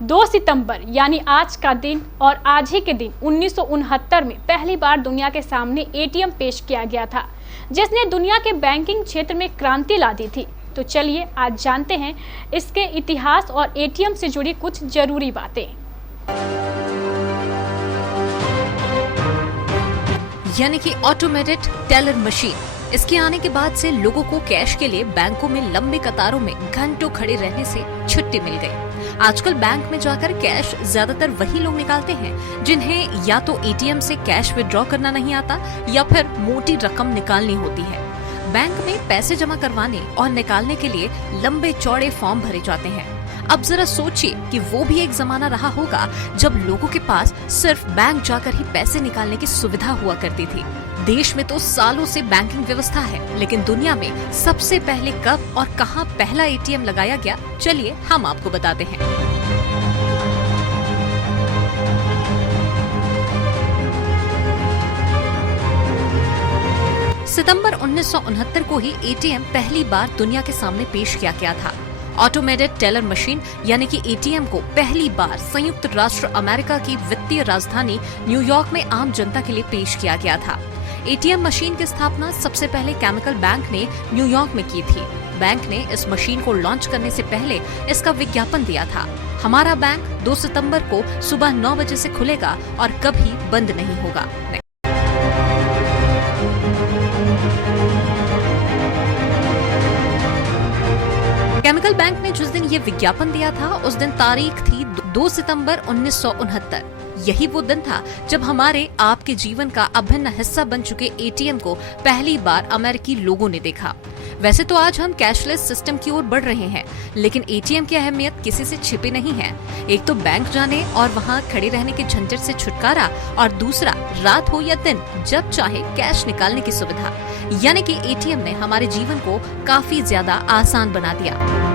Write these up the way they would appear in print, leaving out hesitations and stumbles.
2 सितंबर यानी आज का दिन और आज ही के दिन 1969 में पहली बार दुनिया के सामने एटीएम पेश किया गया था, जिसने दुनिया के बैंकिंग क्षेत्र में क्रांति ला दी थी। तो चलिए आज जानते हैं इसके इतिहास और एटीएम से जुड़ी कुछ जरूरी बातें। यानी कि ऑटोमेटेड टेलर मशीन। इसके आने के बाद से लोगों को कैश के लिए बैंकों में लंबी कतारों में घंटों खड़े रहने से छुट्टी मिल गई। आजकल बैंक में जाकर कैश ज्यादातर वही लोग निकालते हैं जिन्हें या तो एटीएम से कैश विड्रॉ करना नहीं आता या फिर मोटी रकम निकालनी होती है। बैंक में पैसे जमा करवाने और निकालने के लिए लंबे चौड़े फॉर्म भरे जाते हैं। अब जरा सोचिए कि वो भी एक जमाना रहा होगा जब लोगों के पास सिर्फ बैंक जाकर ही पैसे निकालने की सुविधा हुआ करती थी। देश में तो सालों से बैंकिंग व्यवस्था है, लेकिन दुनिया में सबसे पहले कब और कहां पहला एटीएम लगाया गया, चलिए हम आपको बताते हैं। सितंबर 1969 को ही एटीएम पहली बार दुनिया के सामने पेश किया गया था। ऑटोमेटेड टेलर मशीन यानी कि एटीएम को पहली बार संयुक्त राष्ट्र अमेरिका की वित्तीय राजधानी न्यूयॉर्क में आम जनता के लिए पेश किया गया था। एटीएम मशीन की स्थापना सबसे पहले केमिकल बैंक ने न्यूयॉर्क में की थी। बैंक ने इस मशीन को लॉन्च करने से पहले इसका विज्ञापन दिया था, हमारा बैंक 2 सितंबर को सुबह 9 बजे से खुलेगा और कभी बंद नहीं होगा। केमिकल बैंक ने जिस दिन ये विज्ञापन दिया था उस दिन तारीख थी 2 सितंबर 1969। यही वो दिन था जब हमारे आपके जीवन का अभिन्न हिस्सा बन चुके एटीएम को पहली बार अमेरिकी लोगों ने देखा। वैसे तो आज हम कैशलेस सिस्टम की ओर बढ़ रहे हैं, लेकिन एटीएम की अहमियत किसी से छिपी नहीं है। एक तो बैंक जाने और वहां खड़े रहने के झंझट से छुटकारा, और दूसरा रात हो या दिन जब चाहे कैश निकालने की सुविधा। यानी कि एटीएम ने हमारे जीवन को काफी ज्यादा आसान बना दिया।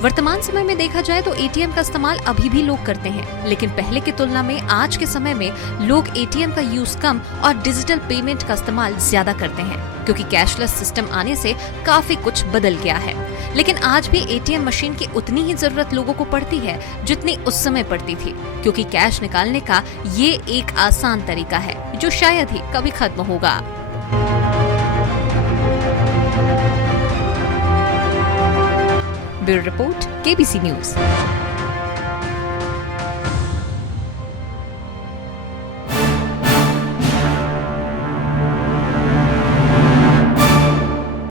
वर्तमान समय में देखा जाए तो एटीएम का इस्तेमाल अभी भी लोग करते हैं, लेकिन पहले की तुलना में आज के समय में लोग एटीएम का यूज कम और डिजिटल पेमेंट का इस्तेमाल ज्यादा करते हैं, क्योंकि कैशलेस सिस्टम आने से काफी कुछ बदल गया है। लेकिन आज भी एटीएम मशीन की उतनी ही जरूरत लोगों को पड़ती है जितनी उस समय पड़ती थी, क्योंकि कैश निकालने का ये एक आसान तरीका है जो शायद ही कभी खत्म होगा। Bureau report, KBC news.